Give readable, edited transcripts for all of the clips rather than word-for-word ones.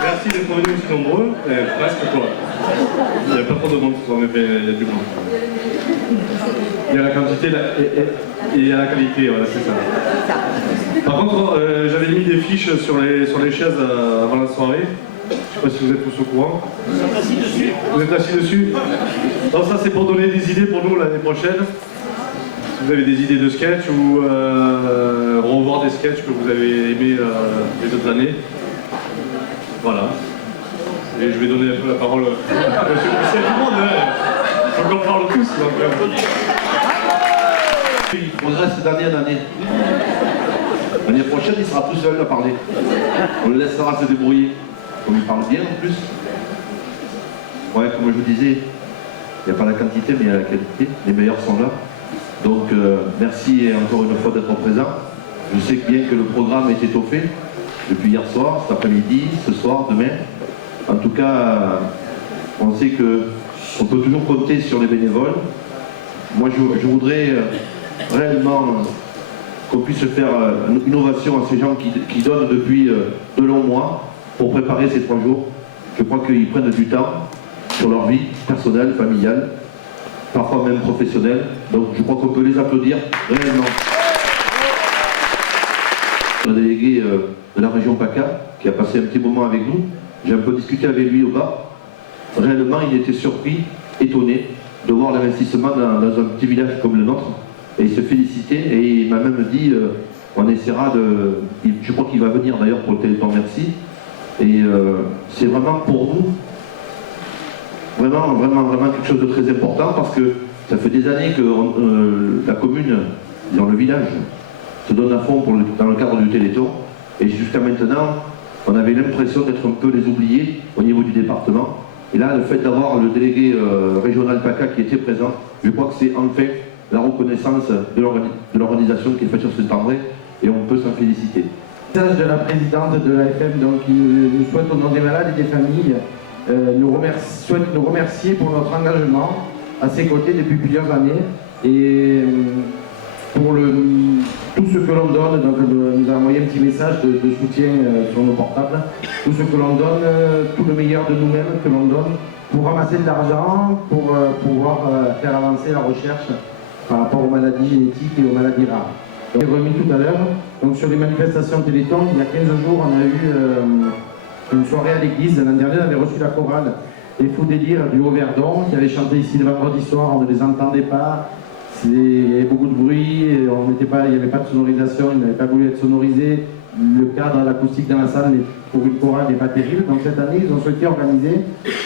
Merci d'être venus aussi nombreux, presque quoi. Il n'y a pas trop de monde ce soir, mais il y a du monde. Il y a la quantité et il y a la qualité, voilà, c'est ça. Par contre, j'avais mis des fiches sur les chaises avant la soirée. Je ne sais pas si vous êtes tous au courant. Vous êtes assis dessus? Donc ça c'est pour donner des idées pour nous l'année prochaine. Si vous avez des idées de sketch ou revoir des sketchs que vous avez aimés les autres années. Voilà. Et je vais donner un peu la parole à monsieur Michel du monde. Il faut qu'on parle tous. Il progresse d'année en année. L'année prochaine, il sera tout seul à parler. On le laissera se débrouiller. Comme il parle bien en plus. Ouais, comme je vous disais, il n'y a pas la quantité, mais il y a la qualité. Les meilleurs sont là. Donc, merci encore une fois d'être présent. Je sais bien que le programme est étoffé depuis hier soir, cet après-midi, ce soir, demain. En tout cas, on sait qu'on peut toujours compter sur les bénévoles. Moi, je voudrais réellement qu'on puisse faire une ovation à ces gens qui donnent depuis de longs mois pour préparer ces 3 jours. Je crois qu'ils prennent du temps sur leur vie personnelle, familiale, parfois même professionnelle. Donc je crois qu'on peut les applaudir réellement. Le délégué de la région PACA, qui a passé un petit moment avec nous, j'ai un peu discuté avec lui au bas. Réellement, il était surpris, étonné de voir l'investissement dans un petit village comme le nôtre. Et il se félicitait et il m'a même dit, on essaiera de... Je crois qu'il va venir d'ailleurs pour le Téléthon Merci. Et c'est vraiment pour nous, vraiment quelque chose de très important parce que ça fait des années que la commune, dans le village, se donne à fond dans le cadre du Téléthon. Et jusqu'à maintenant, on avait l'impression d'être un peu les oubliés au niveau du département. Et là, le fait d'avoir le délégué régional PACA qui était présent, je crois que c'est enfin la reconnaissance de l'organisation qui est faite sur Saint-André et on peut s'en féliciter. Message de la présidente de l'AFM, donc qui nous souhaite au nom des malades et des familles, souhaite nous remercier pour notre engagement à ses côtés depuis plusieurs années et pour tout ce que l'on donne. Donc elle nous a envoyé un petit message de soutien sur nos portables, tout ce que l'on donne, tout le meilleur de nous-mêmes que l'on donne pour ramasser de l'argent, pour pouvoir faire avancer la recherche par rapport aux maladies génétiques et aux maladies rares. J'ai remis tout à l'heure, donc sur les manifestations Téléthon, il y a 15 jours, on a eu une soirée à l'église. L'an dernier, on avait reçu la chorale Les Fous Délires du Haut-Verdon, qui avait chanté ici le vendredi soir, on ne les entendait pas, il y avait beaucoup de bruit, il n'y avait pas de sonorisation, ils n'avaient pas voulu être sonorisés, le cadre, l'acoustique dans la salle pour une chorale n'est pas terrible. Donc cette année, ils ont souhaité organiser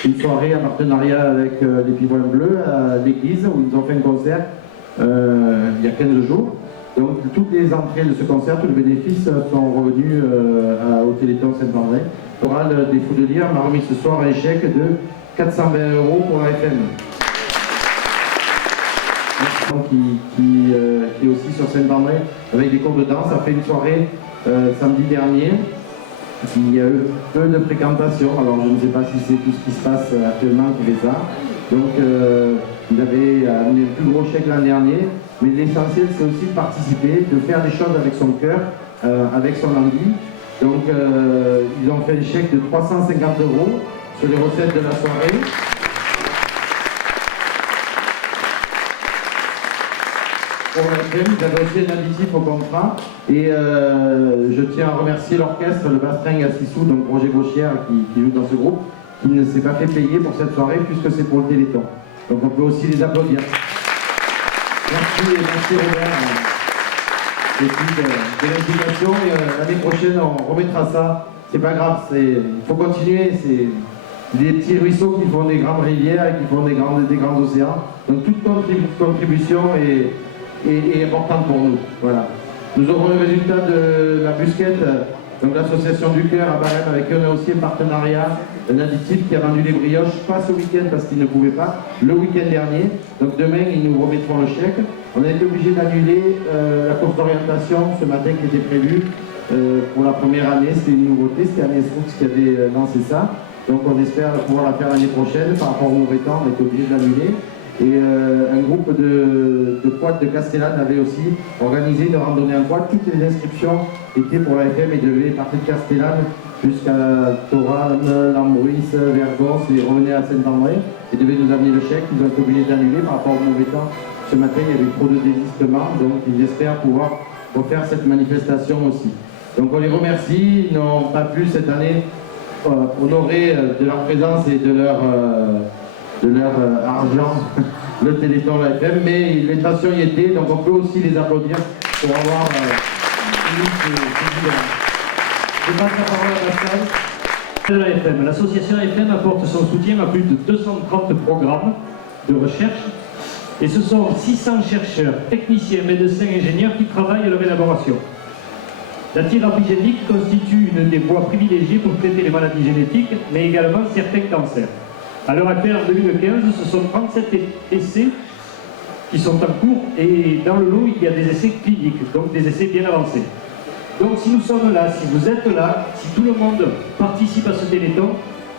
une soirée en partenariat avec les Pivouins Bleus à l'église, où ils ont fait un concert il y a 15 jours. Donc toutes les entrées de ce concert, tous les bénéfices sont revenus au Téléthon Saint-André. Le choral des Fous de Lyre m'a remis ce soir un chèque de 420 € pour la FM. Qui est aussi sur Saint-André avec des cours de danse, a fait une soirée samedi dernier. Il y a eu peu de fréquentation, alors je ne sais pas si c'est tout ce qui se passe actuellement qui fait ça. Donc il avait amené le plus gros chèque l'an dernier, mais l'essentiel c'est aussi de participer, de faire des choses avec son cœur, avec son envie. Donc ils ont fait un chèque de 350 € sur les recettes de la soirée. Pour la FM, ils avaient aussi un additif au contrat et je tiens à remercier l'orchestre, le Bastring à Sissou, donc Roger Gauchière qui joue dans ce groupe, qui ne s'est pas fait payer pour cette soirée puisque c'est pour le Téléthon. Donc on peut aussi les applaudir. Merci Robert de l'invitation et l'année prochaine on remettra ça. C'est pas grave, il faut continuer. C'est des petits ruisseaux qui font des grandes rivières et qui font des grands océans. Donc toute contribution est importante pour nous. Voilà. Nous aurons le résultat de la busquette, donc l'association du cœur à Barème, avec eux on a aussi un partenariat, un additif qui a vendu les brioches, pas ce week-end parce qu'ils ne pouvaient pas, le week-end dernier. Donc demain ils nous remettront le chèque. On a été obligé d'annuler la course d'orientation ce matin qui était prévue pour la première année. C'était une nouveauté, c'était Agnès Roux qui avait lancé ça. Donc on espère pouvoir la faire l'année prochaine. Par rapport au mauvais temps, on a été obligé d'annuler. Et un groupe de quad de Castellane avait aussi organisé une randonnée en quad. Toutes les inscriptions étaient pour la FM et devaient partir de Castellane jusqu'à Thorame, Lambris, Vergos et revenir à Saint-André et devaient nous amener le chèque. Ils ont été obligés d'annuler par rapport au mauvais temps. Ce matin, il y avait trop de désistements, donc ils espèrent pouvoir refaire cette manifestation aussi. Donc on les remercie, ils n'ont pas pu cette année honorer de leur présence et de leur argent le Téléthon de la FM, mais l'intention y était, donc on peut aussi les applaudir pour avoir eu ce bilan. Je passe la parole à Pascal. De la FM. L'association FM apporte son soutien à plus de 230 programmes de recherche et ce sont 600 chercheurs, techniciens, médecins, ingénieurs qui travaillent à leur élaboration. La thérapie génique constitue une des voies privilégiées pour traiter les maladies génétiques, mais également certains cancers. À l'heure actuelle, en 2015, ce sont 37 essais qui sont en cours et dans le lot, il y a des essais cliniques, donc des essais bien avancés. Donc si nous sommes là, si vous êtes là, si tout le monde participe à ce Téléthon,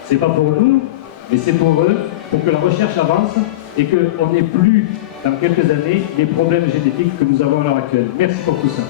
c'est pas pour nous, mais c'est pour eux, pour que la recherche avance et qu'on n'ait plus, dans quelques années, les problèmes génétiques que nous avons à l'heure actuelle. Merci pour tout ça.